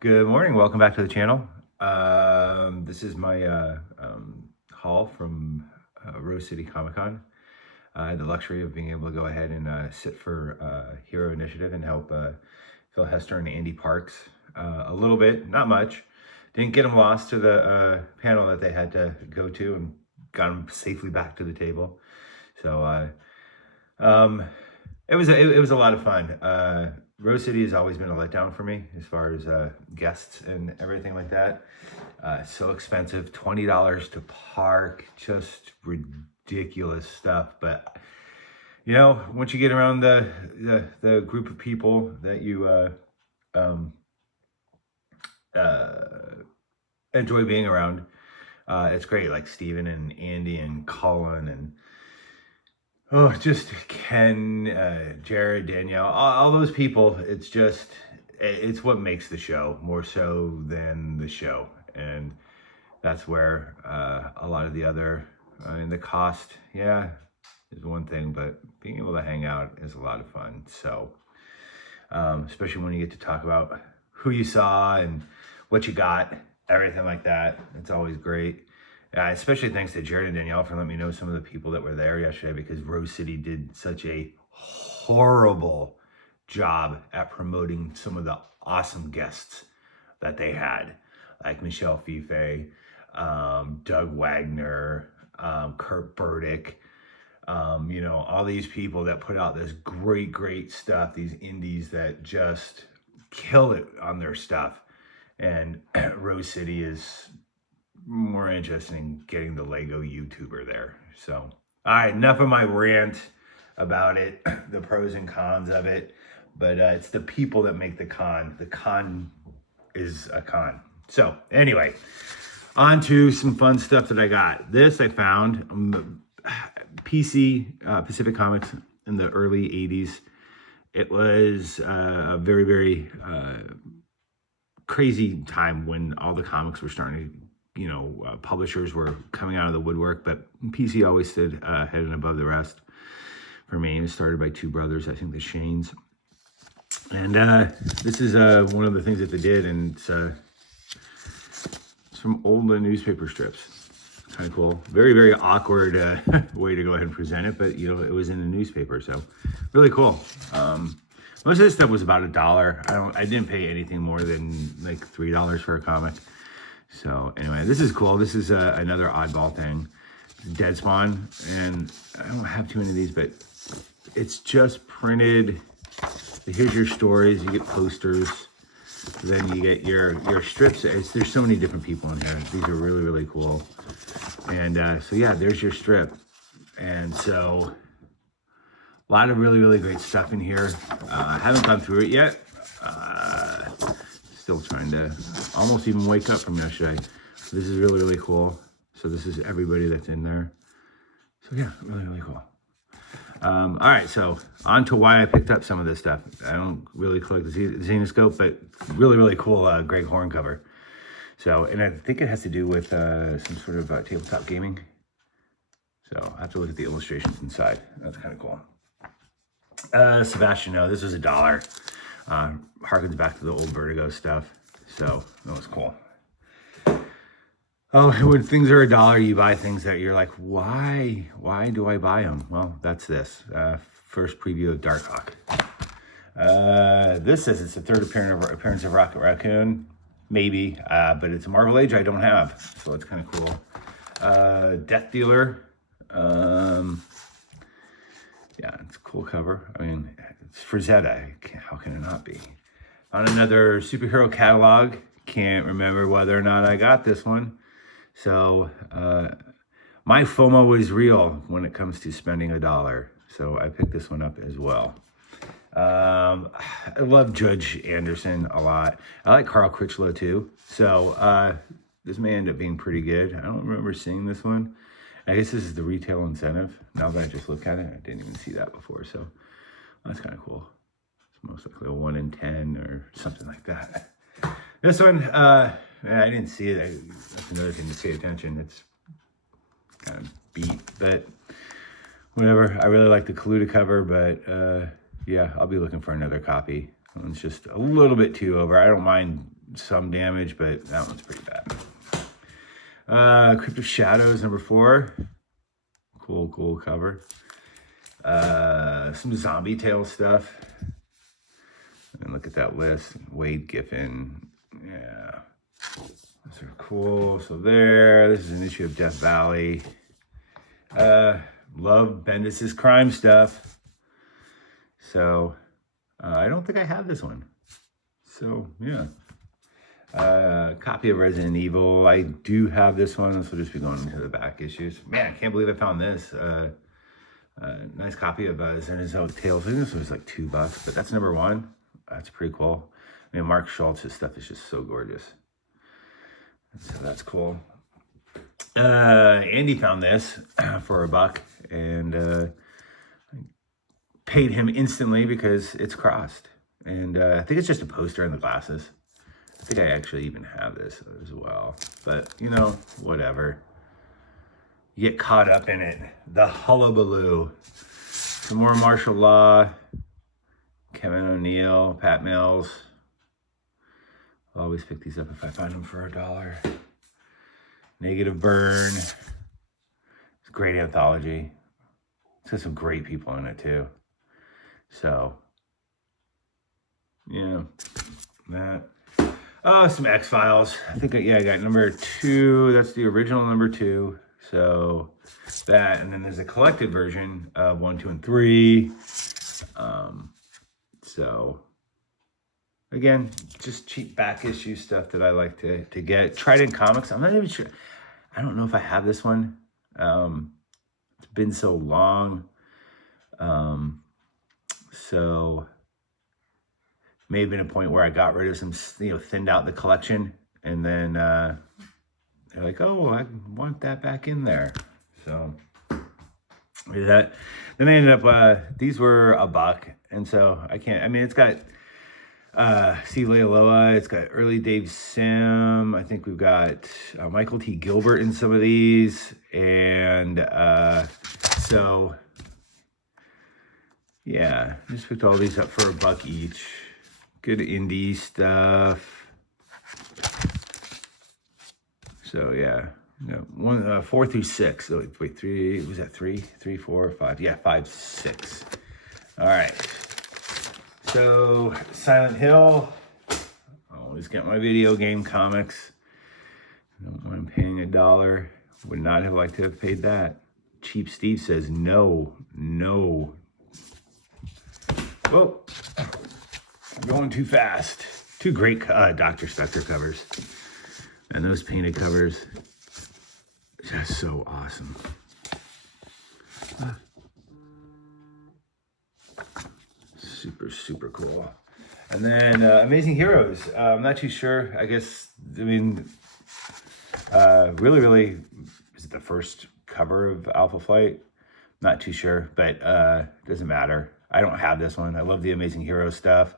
Good morning. Welcome back to the channel. This is my haul from Rose City Comic Con. I had the luxury of being able to go ahead and sit for Hero Initiative and help Phil Hester and Andy Parks a little bit, not much. Didn't get them lost to the panel that they had to go to, and got them safely back to the table. So it was a lot of fun. Rose City has always been a letdown for me as far as guests and everything like that. So expensive, $20 to park, just ridiculous stuff. But you know, once you get around the group of people that you enjoy being around, it's great. Like Steven and Andy and Colin and just Ken, Jared, Danielle, all those people. It's what makes the show more so than the show. And that's where a lot of the other, the cost, yeah, is one thing, but being able to hang out is a lot of fun. So, especially when you get to talk about who you saw and what you got, everything like that. It's always great. Especially thanks to Jared and Danielle for letting me know some of the people that were there yesterday, because Rose City did such a horrible job at promoting some of the awesome guests that they had, like Michelle Fife, Doug Wagner, Kurt Burdick, all these people that put out this great stuff, these indies that just kill it on their stuff. And Rose City is more interested in getting the Lego YouTuber there. So, all right, enough of my rant about it, the pros and cons of it, but it's the people that make the con. The con is a con. So anyway, on to some fun stuff that I got. This I found PC Pacific Comics in the early 80s. It was a very crazy time when all the comics were starting to, publishers were coming out of the woodwork, but PC always stood head and above the rest for me. It was started by two brothers, I think the Shanes. And this is one of the things that they did, and it's from old newspaper strips. Kind of cool. Very awkward way to go ahead and present it, but it was in the newspaper, so really cool. Most of this stuff was about $1. I didn't pay anything more than like $3 for a comic. So anyway, this is cool. This is another oddball thing. Dead Spawn, and I don't have too many of these, but it's just printed. Here's your stories. You get posters. Then you get your strips. There's so many different people in here. These are really cool. And so yeah, there's your strip. And so a lot of really great stuff in here. I haven't gone through it yet. Still trying to almost even wake up from yesterday. This is really cool. So this is everybody that's in there. So yeah, really cool. All right, so on to why I picked up some of this stuff. I don't really collect the Zenescope, but really cool Greg Horn cover. So, and I think it has to do with some sort of tabletop gaming. So I have to look at the illustrations inside. That's kind of cool. Sebastian, no, this was $1. Harkens back to the old Vertigo stuff. So that was cool. Oh, when things are $1, you buy things that you're like, why do I buy them? Well, that's this. First preview of Darkhawk. This says it's the third appearance of Rocket Raccoon. Maybe, but it's a Marvel Age I don't have, so it's kind of cool. Death Dealer. Yeah, it's a cool cover. I mean, it's Frazetta. How can it not be? On another superhero catalog. Can't remember whether or not I got this one. So, my FOMO is real when it comes to spending $1. So I picked this one up as well. I love Judge Anderson a lot. I like Carl Critchlow too. So, this may end up being pretty good. I don't remember seeing this one. I guess this is the retail incentive. Now that I just look at it, I didn't even see that before. So that's kind of cool. It's most likely a 1 in 10 or something like that. This one, I didn't see it. That's another thing to pay attention. It's kind of beat, but whatever. I really like the Kaluta cover, but yeah, I'll be looking for another copy. It's just a little bit too over. I don't mind some damage, but that one's pretty bad. Crypt of Shadows, number 4. Cool cover. Some Zombie Tale stuff. And look at that list. Wade Giffen. Yeah. Those are cool. So this is an issue of Death Valley. Love Bendis' crime stuff. So, I don't think I have this one. So, yeah. Copy of Resident Evil. I do have this one. This will just be going into the back issues. Man, I can't believe I found this. Nice copy of Zenitsu Tales. I think this was like $2, but that's number 1. That's pretty cool. I mean, Mark Schultz's stuff is just so gorgeous. So that's cool. Andy found this for $1 and paid him instantly because it's crossed. And I think it's just a poster and the glasses. I think I actually even have this as well. But, you know, whatever. You get caught up in it. The hullabaloo. Some more martial law. Kevin O'Neill, Pat Mills. I'll always pick these up if I find them for $1. Negative Burn. It's a great anthology. It's got some great people in it too. So, yeah, that. Oh, some X-Files. I think, yeah, I got number 2. That's the original number 2. So that, and then there's a collected version of 1, 2, and 3. So again, just cheap back issue stuff that I like to get. Trident Comics. I'm not even sure. I don't know if I have this one. It's been so long. So may have been a point where I got rid of some, thinned out the collection, and then they're like, oh, I want that back in there. So that. Then I ended up, these were $1, and so I can't, I mean, it's got Steve Leialoha, it's got early Dave Sim, I think we've got Michael T. Gilbert in some of these, and so, yeah, just picked all these up for $1 each. Good indie stuff. So, yeah. No, 4 through 6. Oh, wait, 3, was that 3? 3, 4, 5. Yeah, 5, 6. All right. So, Silent Hill. Always get my video game comics. I'm paying $1. Would not have liked to have paid that. Cheap Steve says no. Whoa. I'm going too fast. 2 great Dr. Spectre covers. And those painted covers. Just so awesome. Super cool. And then Amazing Heroes. I'm not too sure. I guess, I mean, really, is it the first cover of Alpha Flight? Not too sure, but doesn't matter. I don't have this one. I love the Amazing Heroes stuff.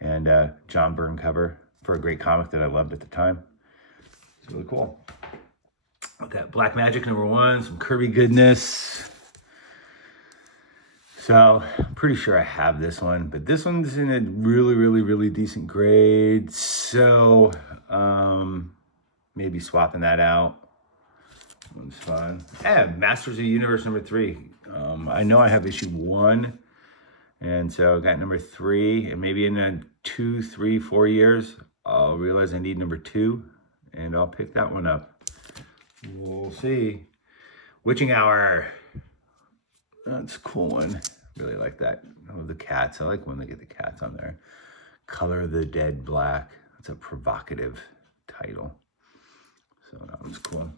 And John Byrne cover for a great comic that I loved at the time. It's really cool. Got Black Magic number 1, some Kirby goodness. So I'm pretty sure I have this one, but this one's in a really decent grade. So maybe swapping that out. That one's fun. Yeah, Masters of the Universe number 3. I know I have issue 1, and so I got number 3, and maybe in 2, 3, 4 years, I'll realize I need number 2, and I'll pick that one up. We'll see. Witching Hour. That's a cool one. Really like that. I love the cats. I like when they get the cats on there. Color of the Dead Black. That's a provocative title. So that one's cool.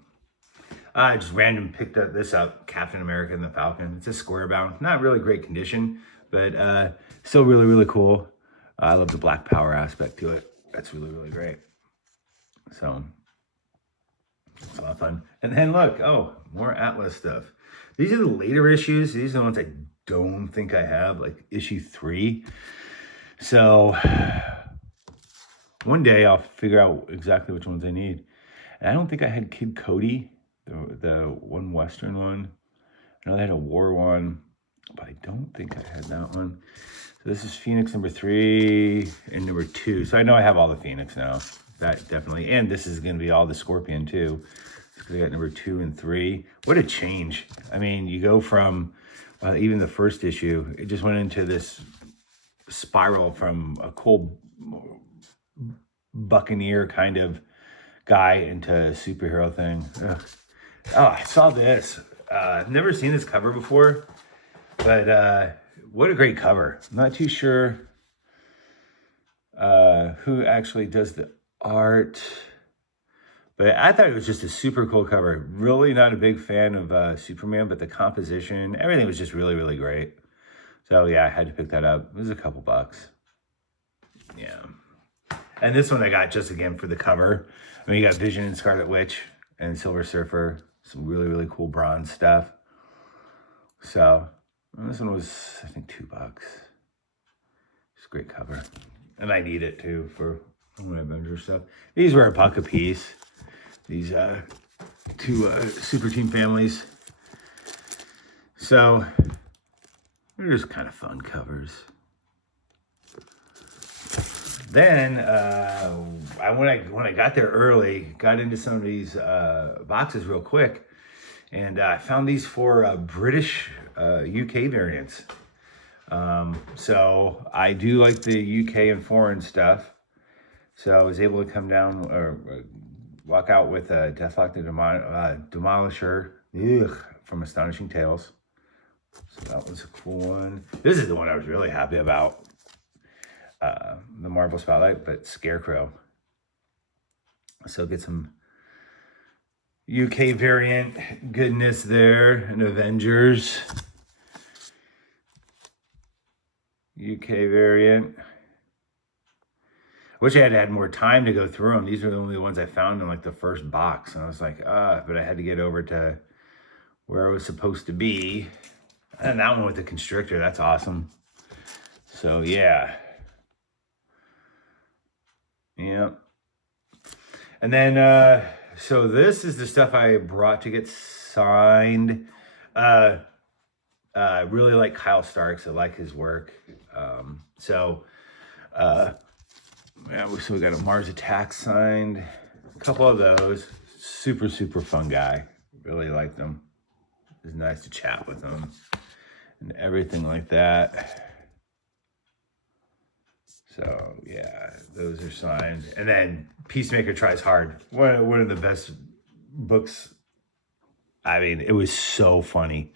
I just random picked this up. Captain America and the Falcon. It's a square bound. Not really great condition, but still really cool. I love the Black Power aspect to it. That's really great. So it's a lot of fun. And then look, more Atlas stuff. These are the later issues. These are the ones I don't think I have, like issue 3. So one day I'll figure out exactly which ones I need. And I don't think I had Kid Cody, the one Western one. I know they had a war one, but I don't think I had that one. So this is Phoenix number 3 and number 2. So I know I have all the Phoenix now. that definitely. And this is going to be all the Scorpion too. They got number 2 and 3. What a change. I mean, you go from even the first issue, it just went into this spiral from a cool buccaneer kind of guy into a superhero thing. Ugh. Oh, I saw this. I've never seen this cover before, but what a great cover. I'm not too sure who actually does the art, but I thought it was just a super cool cover. Really not a big fan of Superman, but the composition, everything was just really, really great. So yeah, I had to pick that up. It was a couple bucks. Yeah. And this one I got just again for the cover. I mean, you got Vision and Scarlet Witch and Silver Surfer. Some really, really cool bronze stuff. So this one was, I think, $2. It's a great cover. And I need it too for my Avengers stuff. These were $1 a piece. These 2 Super Team families. So they're just kind of fun covers. Then when I got there early, got into some of these boxes real quick, and I found these 4 British UK variants. So I do like the UK and foreign stuff. So I was able to come down or walk out with Deathlock the Demolisher from Astonishing Tales. So that was a cool one. This is the one I was really happy about. The Marvel Spotlight, but Scarecrow. So get some UK variant goodness there, and Avengers. UK variant. I wish I had had more time to go through them. These were the only ones I found in like the first box. And I was like, but I had to get over to where I was supposed to be. And that one with the Constrictor, that's awesome. So yeah. Yep. And then, so this is the stuff I brought to get signed. I really like Kyle Starks. I like his work. Yeah, so we got a Mars Attack signed. A couple of those. Super, super fun guy. Really liked him. It was nice to chat with him. And everything like that. So, yeah, those are signed. And then Peacemaker Tries Hard. One of the best books. I mean, it was so funny.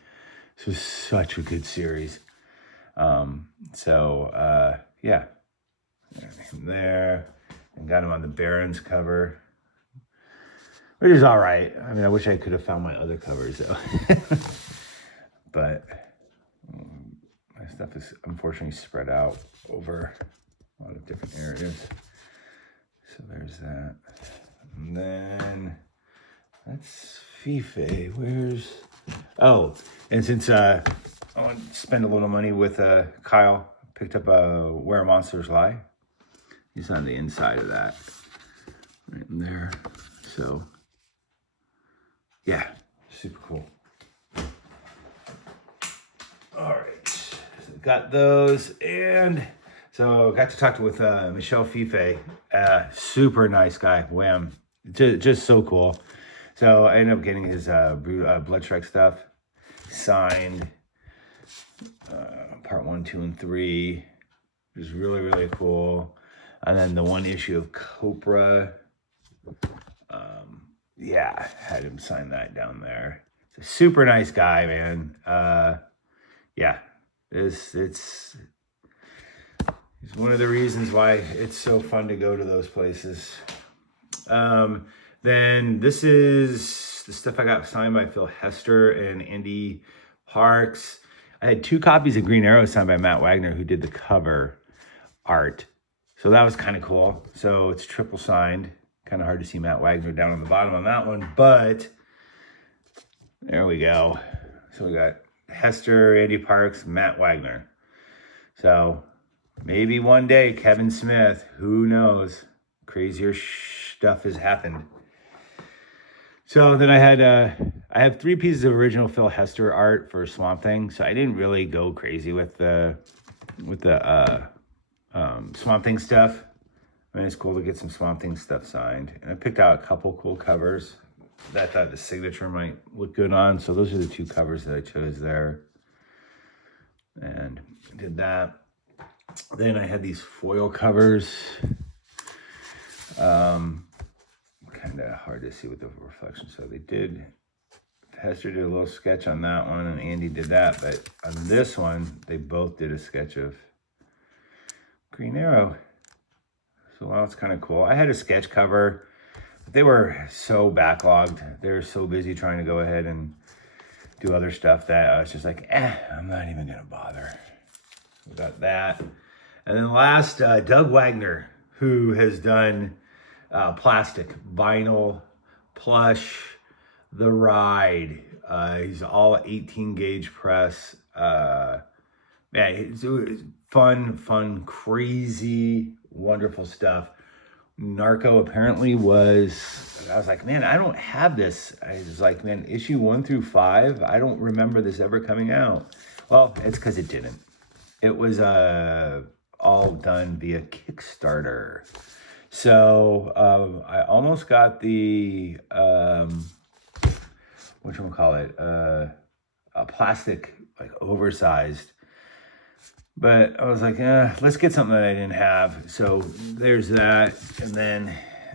This was such a good series. Yeah. Him there. And got him on the Barons cover. Which is all right. I mean, I wish I could have found my other covers, though. But my stuff is unfortunately spread out over a lot of different areas. So there's that. And then that's Fife. Where's... Oh, and since I want to spend a little money with Kyle, picked up a Where Monsters Lie. He's on the inside of that. Right in there. So, yeah, super cool. All right, so got those, and so got to talk with Michel Fife, super nice guy. Wham, just so cool. So I ended up getting his Bloodstrike stuff signed, part 1, 2, and 3. It was really, really cool. And then the one issue of Copra, yeah, had him sign that down there. He's a super nice guy, man. Yeah, he's one of the reasons why it's so fun to go to those places. Then this is the stuff I got signed by Phil Hester and Andy Parks. I had 2 copies of Green Arrow signed by Matt Wagner, who did the cover art. So that was kind of cool. So it's triple signed. Kind of hard to see Matt Wagner down on the bottom on that one, but there we go. So we got Hester, Andy Parks, Matt Wagner. So maybe one day Kevin Smith, who knows, crazier stuff has happened. So then I have 3 pieces of original Phil Hester art for Swamp Thing. So I didn't really go crazy with the Swamp Thing stuff. I mean, it's cool to get some Swamp Thing stuff signed. And I picked out a couple cool covers that I thought the signature might look good on. So those are the 2 covers that I chose there. And did that. Then I had these foil covers. Kind of hard to see with the reflection. So they did, Hester did a little sketch on that one and Andy did that. But on this one, they both did a sketch of Green Arrow. So well, it's kind of cool. I had a sketch cover, but they were so backlogged. They were so busy trying to go ahead and do other stuff that I was just like, I'm not even gonna bother. We got that. And then last, Doug Wagner, who has done plastic, vinyl, plush, The Ride. He's all 18 gauge press. Yeah, it's fun, crazy, wonderful stuff. Narco apparently was, I was like, man, I don't have this. I was like, man, issue 1 through 5, I don't remember this ever coming out. Well, it's because it didn't. It was all done via Kickstarter. So I almost got the, whatchamacallit, a plastic, like oversized. But I was like, let's get something that I didn't have. So there's that. And then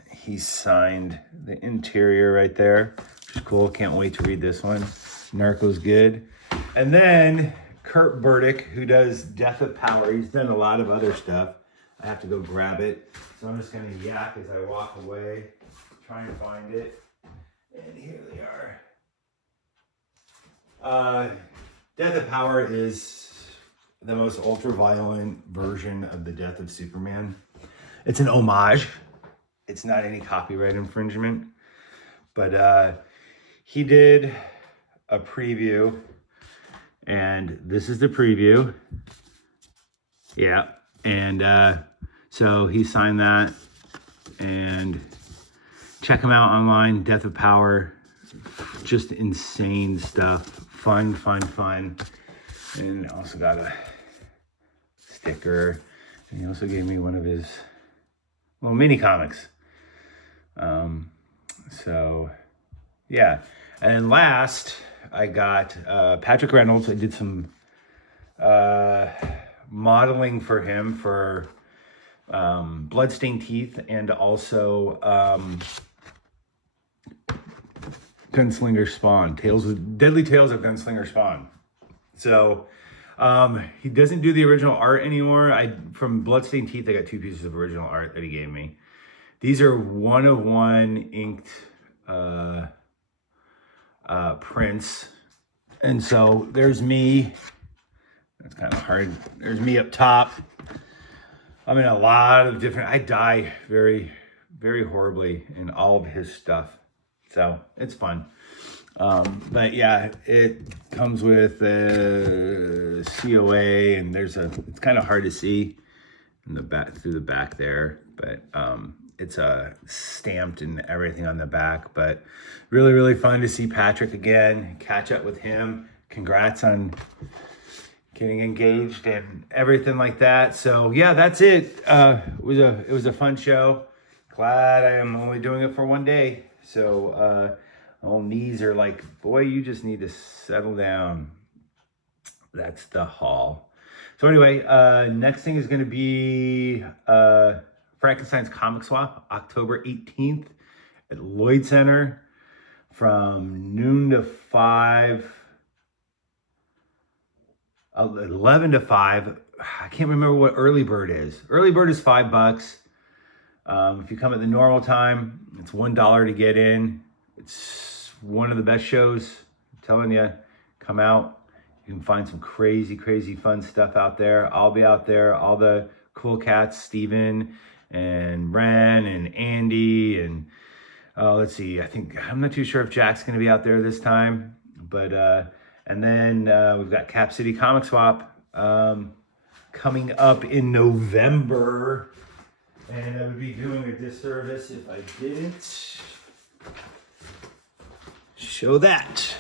he signed the interior right there, which is cool. Can't wait to read this one. Narco's good. And then Kurt Burdick, who does Death of Power. He's done a lot of other stuff. I have to go grab it. So I'm just going to yak as I walk away, try and find it. And here they are. Death of Power is the most ultra-violent version of the Death of Superman. It's an homage. It's not any copyright infringement. But he did a preview. And this is the preview. Yeah. And so he signed that. And check him out online. Death of Power. Just insane stuff. Fun. And also got a sticker. And he also gave me one of his little mini comics. So, yeah. And last, I got Patrick Reynolds. I did some modeling for him for Bloodstained Teeth and also Gunslinger Spawn. Deadly Tales of Gunslinger Spawn. So he doesn't do the original art anymore. From Bloodstained Teeth, I got 2 pieces of original art that he gave me. These are 1-of-1 inked prints. And so there's me. That's kind of hard. There's me up top. I'm in a lot of different, I die very, very horribly in all of his stuff. So it's fun. But yeah, it comes with a COA and it's kind of hard to see in the back, through the back there, but it's stamped and everything on the back. But really, really fun to see Patrick again, catch up with him. Congrats on getting engaged and everything like that. So yeah, that's it. It was a fun show. Glad I am only doing it for one day. So my knees are like, boy, you just need to settle down. That's the haul. So anyway, next thing is going to be Frankenstein's Comic Swap, October 18th at Lloyd Center from noon to 5. 11 to 5. I can't remember what early bird is. Early bird is $5. If you come at the normal time, it's $1 to get in. It's one of the best shows. I'm telling you, come out. You can find some crazy, crazy fun stuff out there. I'll be out there. All the cool cats, Steven and Ren and Andy and let's see. I'm not too sure if Jack's going to be out there this time, but and then we've got Cap City Comic Swap coming up in November. And I would be doing a disservice if I didn't show that.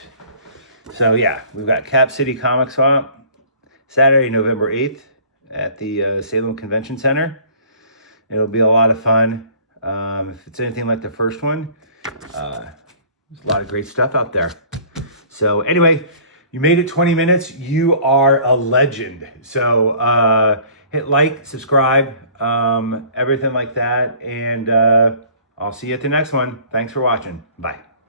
So yeah, we've got Cap City Comic Swap, Saturday, November 8th at the Salem Convention Center. It'll be a lot of fun. If it's anything like the first one, there's a lot of great stuff out there. So anyway, you made it 20 minutes. You are a legend. So hit like, subscribe, everything like that. And I'll see you at the next one. Thanks for watching. Bye.